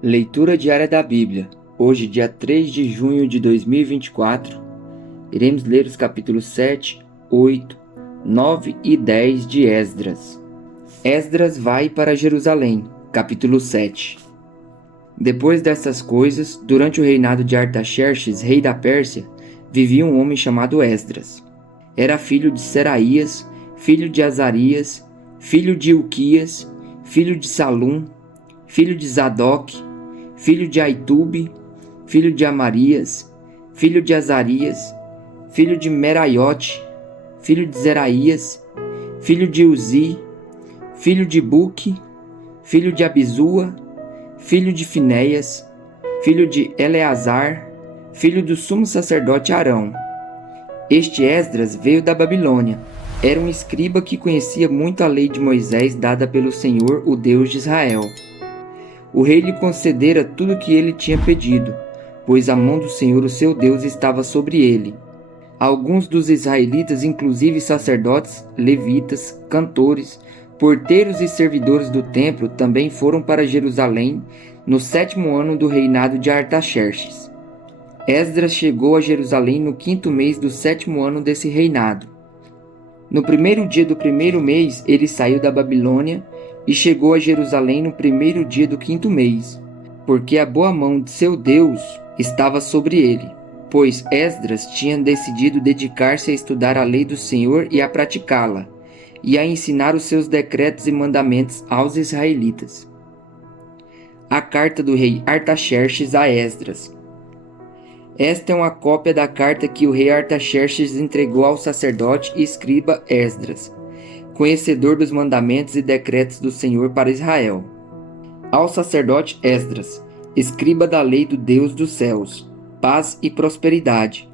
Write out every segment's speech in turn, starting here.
Leitura diária da Bíblia. Hoje, dia 3 de junho de 2024, iremos ler os capítulos 7, 8, 9 e 10 de Esdras. Esdras vai para Jerusalém, capítulo 7. Depois dessas coisas, durante o reinado de Artaxerxes, rei da Pérsia, vivia um homem chamado Esdras. Era filho de Seraías, filho de Azarias, filho de Ilquias, filho de Salum, filho de Zadok, filho de Aitube, filho de Amarias, filho de Azarias, filho de Meraiote, filho de Zeraías, filho de Uzi, filho de Buque, filho de Abizua, filho de Finéias, filho de Eleazar, filho do sumo sacerdote Arão. Este Esdras veio da Babilônia. Era um escriba que conhecia muito a lei de Moisés dada pelo Senhor, o Deus de Israel. O rei lhe concedera tudo o que ele tinha pedido, pois a mão do Senhor, o seu Deus, estava sobre ele. Alguns dos israelitas, inclusive sacerdotes, levitas, cantores, porteiros e servidores do templo, também foram para Jerusalém no 7º ano do reinado de Artaxerxes. Esdras chegou a Jerusalém no 5º mês do 7º ano desse reinado. No 1º dia do 1º mês, ele saiu da Babilônia e chegou a Jerusalém no 1º dia do 5º mês, porque a boa mão de seu Deus estava sobre ele, pois Esdras tinha decidido dedicar-se a estudar a lei do Senhor e a praticá-la, e a ensinar os seus decretos e mandamentos aos israelitas. A carta do rei Artaxerxes a Esdras. Esta é uma cópia da carta que o rei Artaxerxes entregou ao sacerdote e escriba Esdras, conhecedor dos mandamentos e decretos do Senhor para Israel. Ao sacerdote Esdras, escriba da lei do Deus dos céus, paz e prosperidade.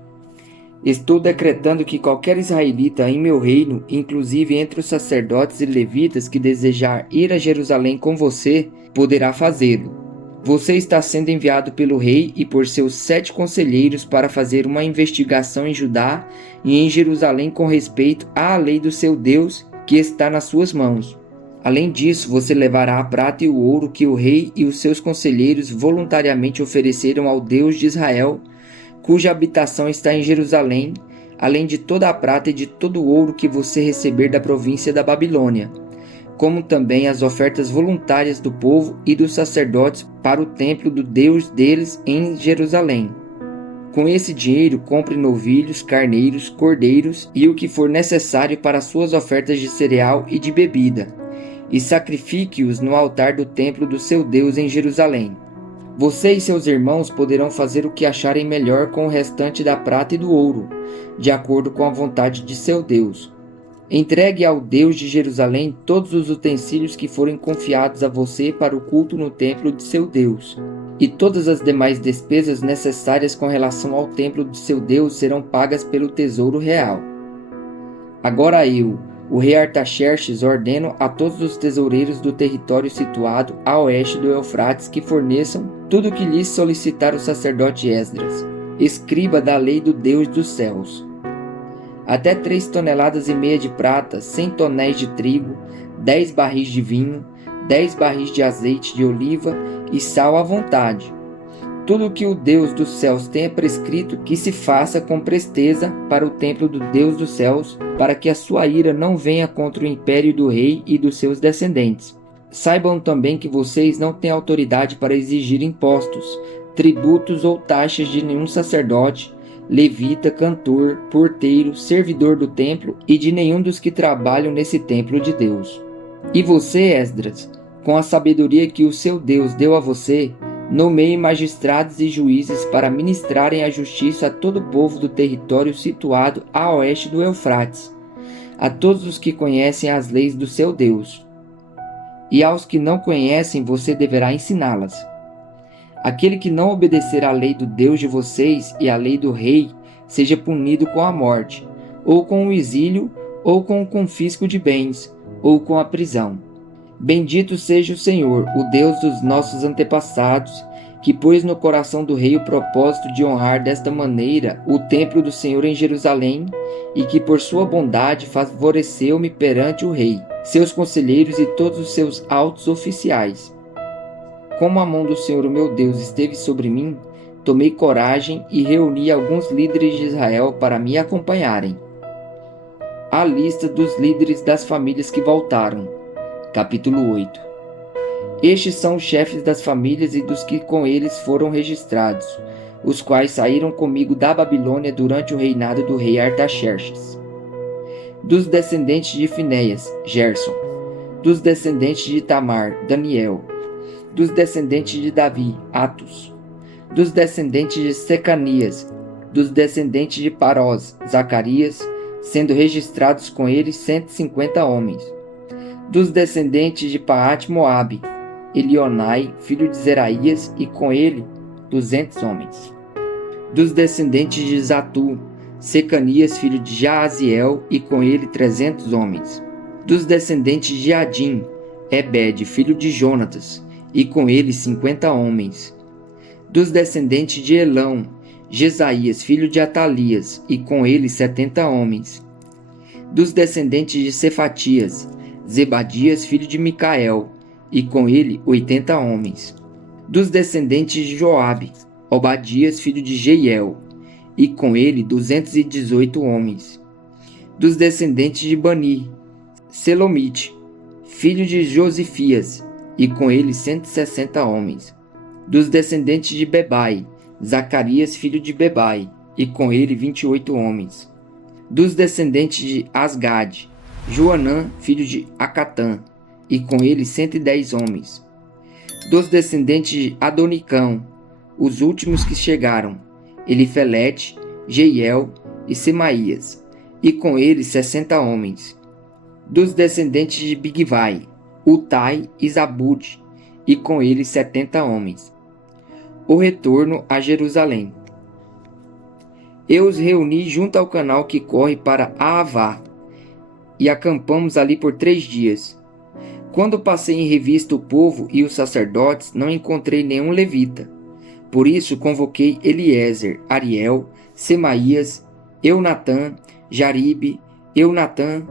Estou decretando que qualquer israelita em meu reino, inclusive entre os sacerdotes e levitas que desejar ir a Jerusalém com você, poderá fazê-lo. Você está sendo enviado pelo rei e por seus 7 conselheiros para fazer uma investigação em Judá e em Jerusalém com respeito à lei do seu Deus que está nas suas mãos. Além disso, você levará a prata e o ouro que o rei e os seus conselheiros voluntariamente ofereceram ao Deus de Israel, cuja habitação está em Jerusalém, além de toda a prata e de todo o ouro que você receber da província da Babilônia, como também as ofertas voluntárias do povo e dos sacerdotes para o templo do Deus deles em Jerusalém. Com esse dinheiro, compre novilhos, carneiros, cordeiros e o que for necessário para suas ofertas de cereal e de bebida, e sacrifique-os no altar do templo do seu Deus em Jerusalém. Você e seus irmãos poderão fazer o que acharem melhor com o restante da prata e do ouro, de acordo com a vontade de seu Deus. Entregue ao Deus de Jerusalém todos os utensílios que forem confiados a você para o culto no templo de seu Deus, e todas as demais despesas necessárias com relação ao templo de seu Deus serão pagas pelo tesouro real. Agora eu, o rei Artaxerxes, ordeno a todos os tesoureiros do território situado a oeste do Eufrates que forneçam tudo o que lhes solicitar o sacerdote Esdras, escriba da lei do Deus dos céus. Até 3,5 toneladas de prata, 100 tonéis de trigo, 10 barris de vinho, 10 barris de azeite de oliva e sal à vontade. Tudo o que o Deus dos céus tenha prescrito que se faça com presteza para o templo do Deus dos céus, para que a sua ira não venha contra o império do rei e dos seus descendentes. Saibam também que vocês não têm autoridade para exigir impostos, tributos ou taxas de nenhum sacerdote, levita, cantor, porteiro, servidor do templo e de nenhum dos que trabalham nesse templo de Deus. E você, Esdras, com a sabedoria que o seu Deus deu a você, nomeie magistrados e juízes para ministrarem a justiça a todo o povo do território situado a oeste do Eufrates, a todos os que conhecem as leis do seu Deus. E aos que não conhecem você deverá ensiná-las. Aquele que não obedecer à lei do Deus de vocês e à lei do rei, seja punido com a morte, ou com o exílio, ou com o confisco de bens, ou com a prisão. Bendito seja o Senhor, o Deus dos nossos antepassados, que pôs no coração do rei o propósito de honrar desta maneira o templo do Senhor em Jerusalém, e que por sua bondade favoreceu-me perante o rei, seus conselheiros e todos os seus altos oficiais. como a mão do Senhor, meu Deus, esteve sobre mim, tomei coragem e reuni alguns líderes de Israel para me acompanharem. A lista dos líderes das famílias que voltaram. Capítulo 8. Estes são os chefes das famílias e dos que com eles foram registrados, os quais saíram comigo da Babilônia durante o reinado do rei Artaxerxes. Dos descendentes de Finéias, Gerson. Dos descendentes de Tamar, Daniel. Dos descendentes de Davi, Atos. Dos descendentes de Secanias. Dos descendentes de Parós, Zacarias, sendo registrados com eles 150 homens. Dos descendentes de Paate-Moabe, Elionai, filho de Zeraías, e com ele 200 homens. Dos descendentes de Zatu, Secanias, filho de Jaaziel, e com ele 300 homens. Dos descendentes de Adim, Ebed, filho de Jonatas, e com ele 50 homens. Dos descendentes de Elão, Jesaías, filho de Atalias, e com ele 70 homens. Dos descendentes de Cefatias, Zebadias, filho de Micael, e com ele 80 homens. Dos descendentes de Joabe, Obadias, filho de Jeiel, e com ele 218 homens. Dos descendentes de Bani, Selomite, filho de Josifias, e com ele 160 homens. Dos descendentes de Bebai, Zacarias, filho de Bebai, e com ele 28 homens. Dos descendentes de Asgade, Joanã, filho de Acatã, e com ele 110 homens. Dos descendentes de Adonicão, os últimos que chegaram, Elifelete, Jeiel e Semaías, e com ele 60 homens. Dos descendentes de Bigvai, Utai e Zabude, e com ele 70 homens. O retorno a Jerusalém. Eu os reuni junto ao canal que corre para Aavá, e acampamos ali por 3 dias. Quando passei em revista o povo e os sacerdotes, não encontrei nenhum levita. Por isso convoquei Eliezer, Ariel, Semaías, Eunatã, Jaribe, Eunatã,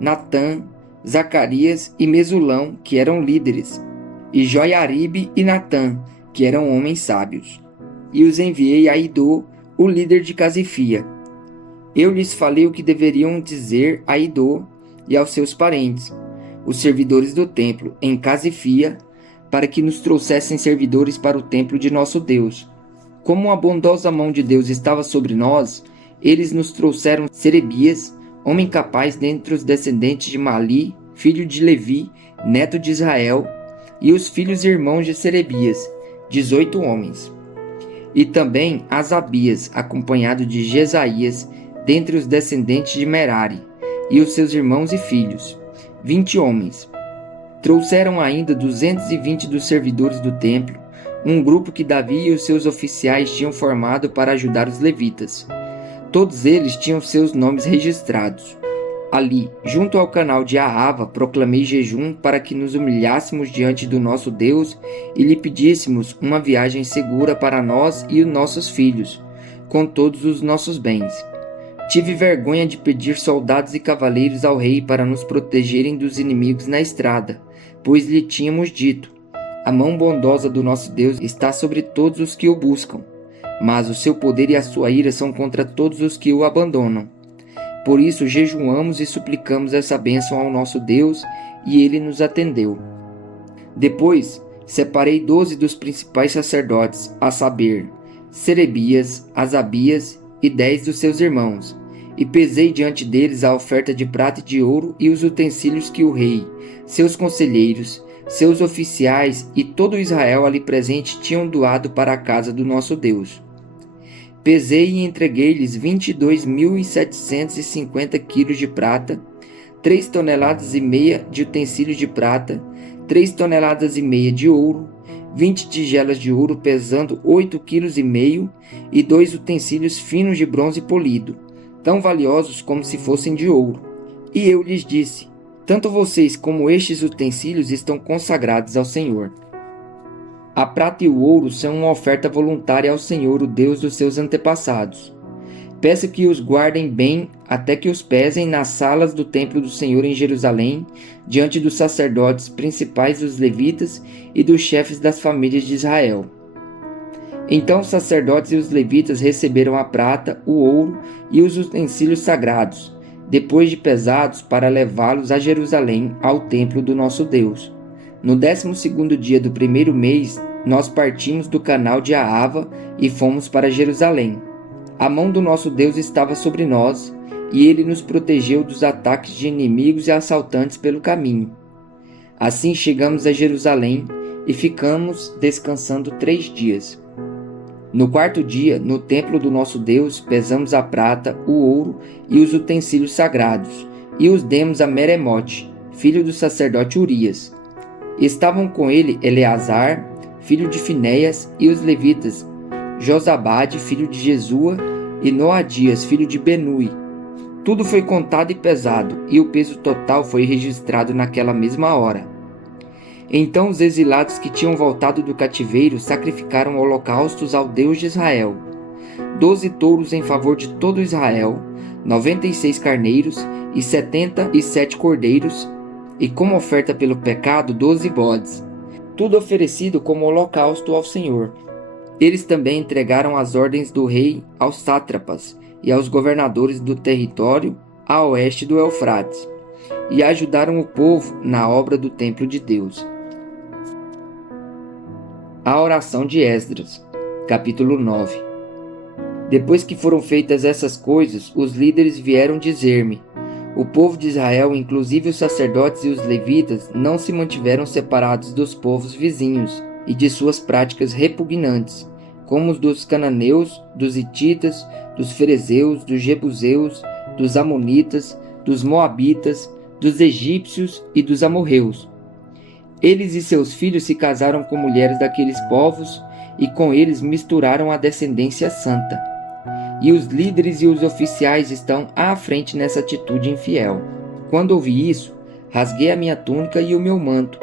Natã, Zacarias e Mesulão, que eram líderes, e Joiaribe e Natã, que eram homens sábios. E os enviei a Idô, o líder de Casifia. Eu lhes falei o que deveriam dizer a Idô e aos seus parentes, os servidores do templo, em Casifia, para que nos trouxessem servidores para o templo de nosso Deus. Como a bondosa mão de Deus estava sobre nós, eles nos trouxeram Serebias, homem capaz dentre os descendentes de Mali, filho de Levi, neto de Israel, e os filhos e irmãos de Serebias, 18 homens. E também Asabias, acompanhado de Jesaías, dentre os descendentes de Merari, e os seus irmãos e filhos, 20 homens. Trouxeram ainda 220 dos servidores do templo, um grupo que Davi e os seus oficiais tinham formado para ajudar os levitas. Todos eles tinham seus nomes registrados. Ali, junto ao canal de Aava, proclamei jejum para que nos humilhássemos diante do nosso Deus e lhe pedíssemos uma viagem segura para nós e os nossos filhos, com todos os nossos bens. Tive vergonha de pedir soldados e cavaleiros ao rei para nos protegerem dos inimigos na estrada, pois lhe tínhamos dito: a mão bondosa do nosso Deus está sobre todos os que o buscam, mas o seu poder e a sua ira são contra todos os que o abandonam. Por isso jejuamos e suplicamos essa bênção ao nosso Deus, e ele nos atendeu. Depois separei 12 dos principais sacerdotes, a saber, Serebias, Asabias e 10 dos seus irmãos, e pesei diante deles a oferta de prata e de ouro e os utensílios que o rei, seus conselheiros, seus oficiais e todo Israel ali presente tinham doado para a casa do nosso Deus. Pesei e entreguei-lhes 22.750 quilos de prata, 3 toneladas e meia de utensílios de prata, 3 toneladas e meia de ouro, 20 tigelas de ouro pesando 8,5 kg e 2 utensílios finos de bronze polido, tão valiosos como se fossem de ouro. E eu lhes disse: tanto vocês como estes utensílios estão consagrados ao Senhor. A prata e o ouro são uma oferta voluntária ao Senhor, o Deus dos seus antepassados. Peço que os guardem bem até que os pesem nas salas do templo do Senhor em Jerusalém, diante dos sacerdotes principais dos levitas e dos chefes das famílias de Israel. Então os sacerdotes e os levitas receberam a prata, o ouro e os utensílios sagrados, depois de pesados, para levá-los a Jerusalém, ao templo do nosso Deus. No 12º dia do primeiro mês, nós partimos do canal de Ahava e fomos para Jerusalém. A mão do nosso Deus estava sobre nós, e ele nos protegeu dos ataques de inimigos e assaltantes pelo caminho. Assim chegamos a Jerusalém e ficamos descansando 3 dias. No 4º dia, no templo do nosso Deus, pesamos a prata, o ouro e os utensílios sagrados, e os demos a Meremote, filho do sacerdote Urias. Estavam com ele Eleazar, filho de Finéias, e os levitas, Josabade, filho de Jesua, e Noadias, filho de Benui. Tudo foi contado e pesado, e o peso total foi registrado naquela mesma hora. Então os exilados que tinham voltado do cativeiro sacrificaram holocaustos ao Deus de Israel: 12 touros em favor de todo Israel, 96 carneiros e 77 cordeiros, e como oferta pelo pecado 12 bodes, tudo oferecido como holocausto ao Senhor. Eles também entregaram as ordens do rei aos sátrapas e aos governadores do território a oeste do Eufrates, e ajudaram o povo na obra do templo de Deus. A oração de Esdras, capítulo 9. Depois que foram feitas essas coisas, os líderes vieram dizer-me: o povo de Israel, inclusive os sacerdotes e os levitas, não se mantiveram separados dos povos vizinhos e de suas práticas repugnantes, como os dos cananeus, dos hititas, dos ferezeus, dos jebuseus, dos amonitas, dos moabitas, dos egípcios e dos amorreus. Eles e seus filhos se casaram com mulheres daqueles povos e com eles misturaram a descendência santa. E os líderes e os oficiais estão à frente nessa atitude infiel. Quando ouvi isso, rasguei a minha túnica e o meu manto,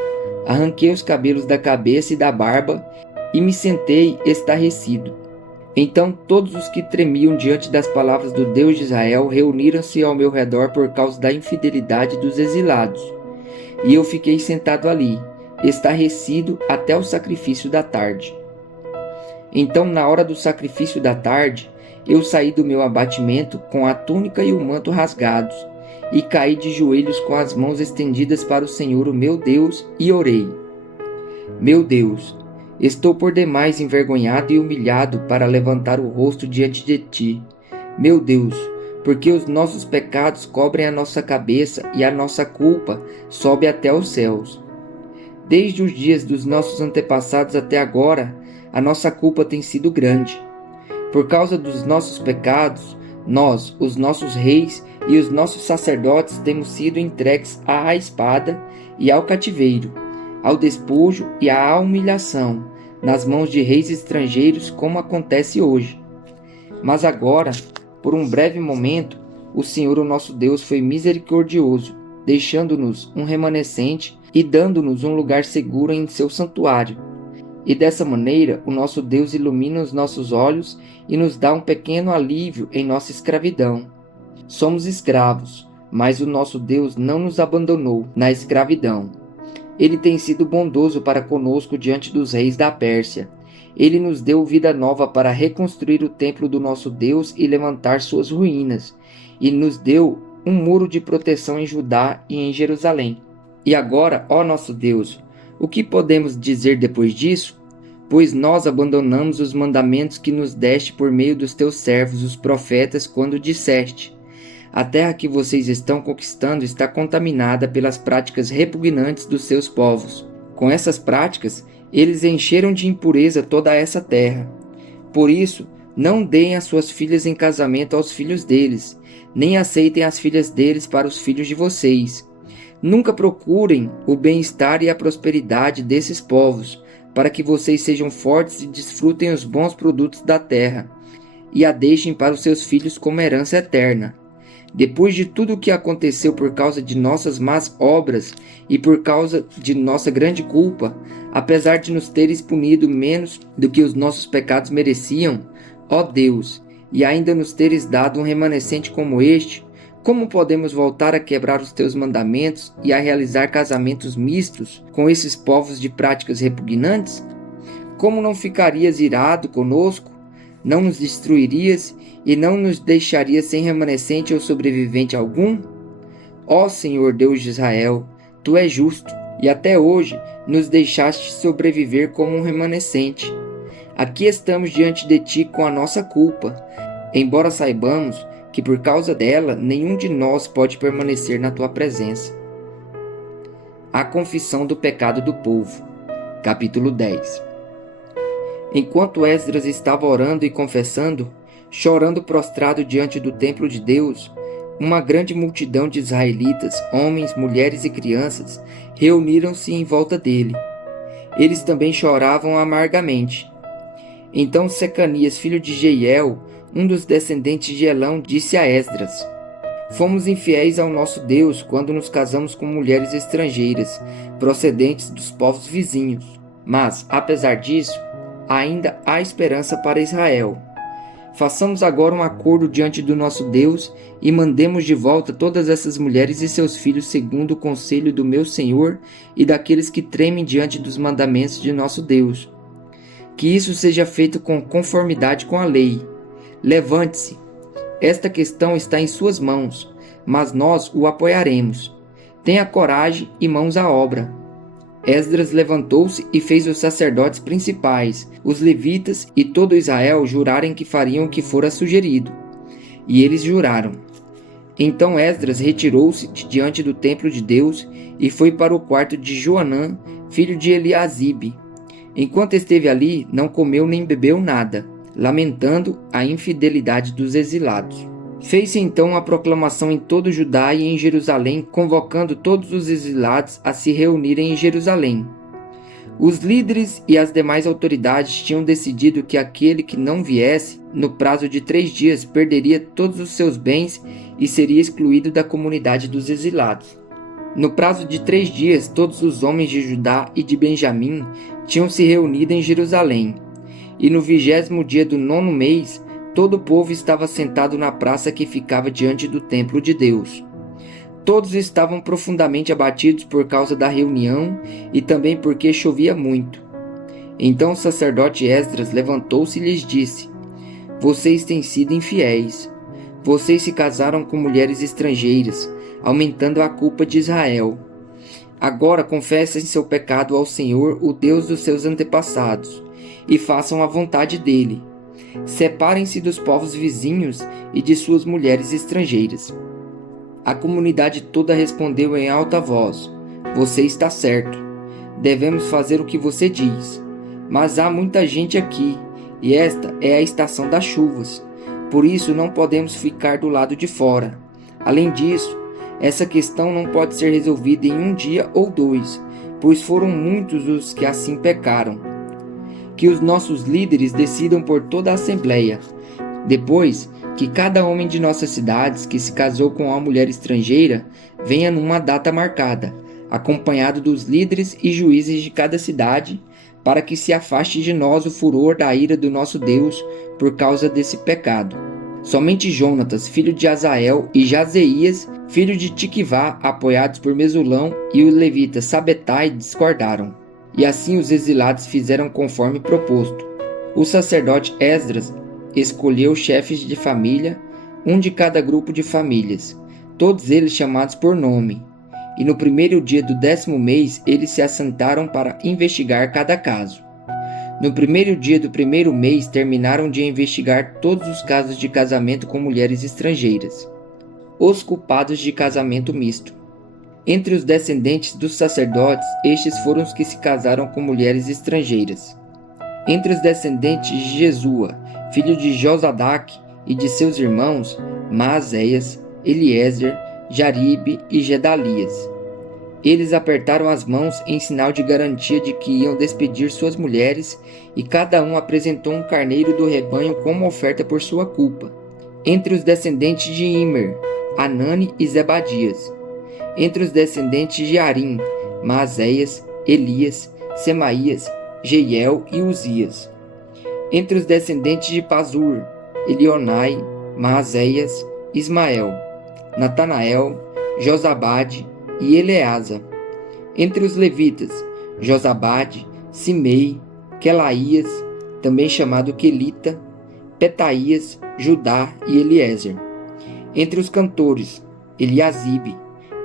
arranquei os cabelos da cabeça e da barba e me sentei estarrecido. Então todos os que tremiam diante das palavras do Deus de Israel reuniram-se ao meu redor por causa da infidelidade dos exilados. E eu fiquei sentado ali, estarrecido até o sacrifício da tarde. Então, na hora do sacrifício da tarde, eu saí do meu abatimento com a túnica e o manto rasgados, e caí de joelhos com as mãos estendidas para o Senhor, o meu Deus, e orei: Meu Deus, estou por demais envergonhado e humilhado para levantar o rosto diante de ti. Meu Deus, porque os nossos pecados cobrem a nossa cabeça e a nossa culpa sobe até os céus. Desde os dias dos nossos antepassados até agora, a nossa culpa tem sido grande. Por causa dos nossos pecados, nós, os nossos reis e os nossos sacerdotes temos sido entregues à espada e ao cativeiro, ao despojo e à humilhação, nas mãos de reis estrangeiros, como acontece hoje. Mas agora, por um breve momento, o Senhor, o nosso Deus, foi misericordioso, deixando-nos um remanescente e dando-nos um lugar seguro em seu santuário. E dessa maneira, o nosso Deus ilumina os nossos olhos e nos dá um pequeno alívio em nossa escravidão. Somos escravos, mas o nosso Deus não nos abandonou na escravidão. Ele tem sido bondoso para conosco diante dos reis da Pérsia. Ele nos deu vida nova para reconstruir o templo do nosso Deus e levantar suas ruínas, e nos deu um muro de proteção em Judá e em Jerusalém. E agora, ó nosso Deus, o que podemos dizer depois disso? Pois nós abandonamos os mandamentos que nos deste por meio dos teus servos, os profetas, quando disseste: a terra que vocês estão conquistando está contaminada pelas práticas repugnantes dos seus povos. Com essas práticas, eles encheram de impureza toda essa terra. Por isso, não deem as suas filhas em casamento aos filhos deles, nem aceitem as filhas deles para os filhos de vocês. Nunca procurem o bem-estar e a prosperidade desses povos, para que vocês sejam fortes e desfrutem os bons produtos da terra, e a deixem para os seus filhos como herança eterna. Depois de tudo o que aconteceu por causa de nossas más obras e por causa de nossa grande culpa, apesar de nos teres punido menos do que os nossos pecados mereciam, ó Deus, e ainda nos teres dado um remanescente como este, Como podemos voltar a quebrar os teus mandamentos e a realizar casamentos mistos com esses povos de práticas repugnantes? Como não ficarias irado conosco? Não nos destruirias e não nos deixarias sem remanescente ou sobrevivente algum? Ó Senhor Deus de Israel, Tu és justo, e até hoje nos deixaste sobreviver como um remanescente. Aqui estamos diante de Ti com a nossa culpa, embora saibamos que por causa dela nenhum de nós pode permanecer na Tua presença. A confissão do pecado do povo. Capítulo 10. Enquanto Esdras estava orando e confessando, chorando prostrado diante do templo de Deus, uma grande multidão de israelitas, homens, mulheres e crianças, reuniram-se em volta dele. Eles também choravam amargamente. Então Secanias, filho de Jeiel, um dos descendentes de Elão, disse a Esdras: Fomos infiéis ao nosso Deus quando nos casamos com mulheres estrangeiras, procedentes dos povos vizinhos. Mas, apesar disso, ainda há esperança para Israel. Façamos agora um acordo diante do nosso Deus e mandemos de volta todas essas mulheres e seus filhos segundo o conselho do meu Senhor e daqueles que tremem diante dos mandamentos de nosso Deus. Que isso seja feito com conformidade com a lei. Levante-se. Esta questão está em suas mãos, mas nós o apoiaremos. Tenha coragem e mãos à obra. Esdras levantou-se e fez os sacerdotes principais, os levitas e todo Israel jurarem que fariam o que fora sugerido. E eles juraram. Então Esdras retirou-se de diante do templo de Deus e foi para o quarto de Joanã, filho de Eliasibe. Enquanto esteve ali, não comeu nem bebeu nada, lamentando a infidelidade dos exilados. Fez-se então a proclamação em todo Judá e em Jerusalém, convocando todos os exilados a se reunirem em Jerusalém. Os líderes e as demais autoridades tinham decidido que aquele que não viesse, no prazo de 3 dias, perderia todos os seus bens e seria excluído da comunidade dos exilados. No prazo de 3 dias, todos os homens de Judá e de Benjamim tinham se reunido em Jerusalém. E no 20º dia do 9º mês, todo o povo estava sentado na praça que ficava diante do templo de Deus. Todos estavam profundamente abatidos por causa da reunião e também porque chovia muito. Então o sacerdote Esdras levantou-se e lhes disse: Vocês têm sido infiéis. Vocês se casaram com mulheres estrangeiras, aumentando a culpa de Israel. Agora confessem seu pecado ao Senhor, o Deus dos seus antepassados, e façam a vontade dele. Separem-se dos povos vizinhos e de suas mulheres estrangeiras. A comunidade toda respondeu em alta voz: Você está certo. Devemos fazer o que você diz. Mas há muita gente aqui, e esta é a estação das chuvas. Por isso não podemos ficar do lado de fora. Além disso, essa questão não pode ser resolvida em 1 dia ou 2, pois foram muitos os que assim pecaram. Que os nossos líderes decidam por toda a assembleia. Depois, que cada homem de nossas cidades que se casou com uma mulher estrangeira venha numa data marcada, acompanhado dos líderes e juízes de cada cidade, para que se afaste de nós o furor da ira do nosso Deus por causa desse pecado. Somente Jonatas, filho de Azael, e Jazeias, filho de Tiquivá, apoiados por Mesulão, e o levita Sabetai discordaram. E assim os exilados fizeram conforme proposto. O sacerdote Esdras escolheu chefes de família, um de cada grupo de famílias, todos eles chamados por nome. E no 1º dia do 10º mês eles se assentaram para investigar cada caso. No 1º dia do 1º mês terminaram de investigar todos os casos de casamento com mulheres estrangeiras. Os culpados de casamento misto. Entre os descendentes dos sacerdotes, estes foram os que se casaram com mulheres estrangeiras. Entre os descendentes de Jesua, filho de Josadaque, e de seus irmãos, Maazéias, Eliezer, Jaribe e Gedalias. Eles apertaram as mãos em sinal de garantia de que iam despedir suas mulheres, e cada um apresentou um carneiro do rebanho como oferta por sua culpa. Entre os descendentes de Imer, Anani e Zebadias. Entre os descendentes de Arim, Maazéias, Elias, Semaías, Jeiel e Uzias. Entre os descendentes de Pazur, Elionai, Maazéias, Ismael. Natanael, Josabade e Eleasa. Entre os levitas, Josabade, Simei, Quelaías, também chamado Quelita, Petaías, Judá e Eliezer. Entre os cantores, Eliasibe.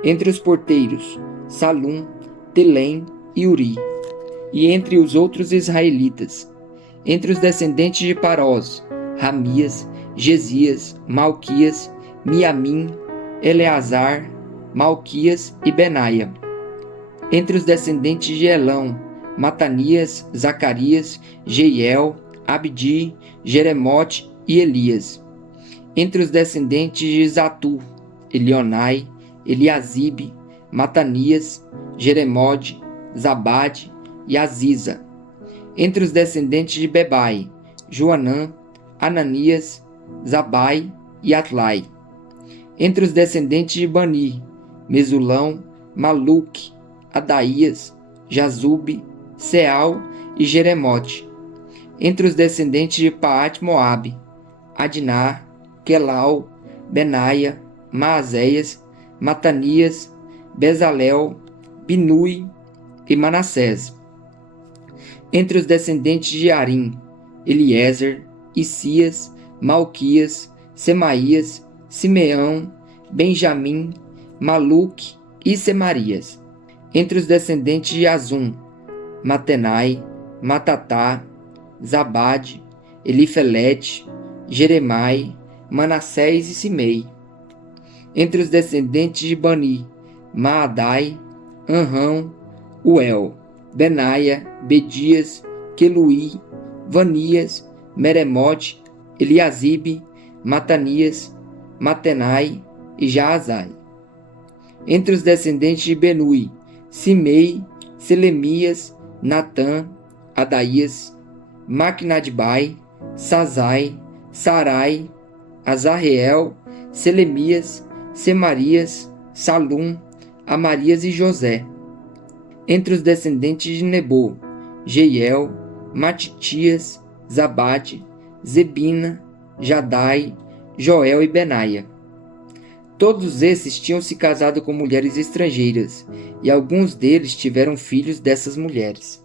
Entre os porteiros, Salum, Telém e Uri. E entre os outros israelitas, entre os descendentes de Parós, Ramias, Gesias, Malquias, Miamim, Eleazar, Malquias e Benaia. Entre os descendentes de Elão, Matanias, Zacarias, Jeiel, Abdi, Jeremote e Elias. Entre os descendentes de Zatu, Elionai, Eliasibe, Matanias, Jeremote, Zabade e Aziza. Entre os descendentes de Bebai, Joanã, Ananias, Zabai e Atlai. Entre os descendentes de Bani, Mesulão, Maluque, Adaías, Jazube, Seal e Jeremote. Entre os descendentes de Paat-Moabe, Adná, Quelau, Benaia, Maazéias, Matanias, Bezalel, Binui e Manassés. Entre os descendentes de Arim, Eliezer, Isias, Malquias, Semaías, Simeão, Benjamim, Maluque e Semarias. Entre os descendentes de Azum, Matenai, Matatá, Zabade, Elifelete, Jeremai, Manassés e Simei. Entre os descendentes de Bani, Maadai, Anrão, Uel, Benaia, Bedias, Queluí, Vanias, Meremote, Eliasibe, Matanias, Matenai e Jaazai. Entre os descendentes de Benui, Simei, Selemias, Natã, Adaías, Maquinadbai, Sazai, Sarai, Azarreel, Selemias, Semarias, Salum, Amarias e José. Entre os descendentes de Nebo, Jeiel, Matitias, Zabade, Zebina, Jadai, Joel e Benaia. Todos esses tinham se casado com mulheres estrangeiras, e alguns deles tiveram filhos dessas mulheres.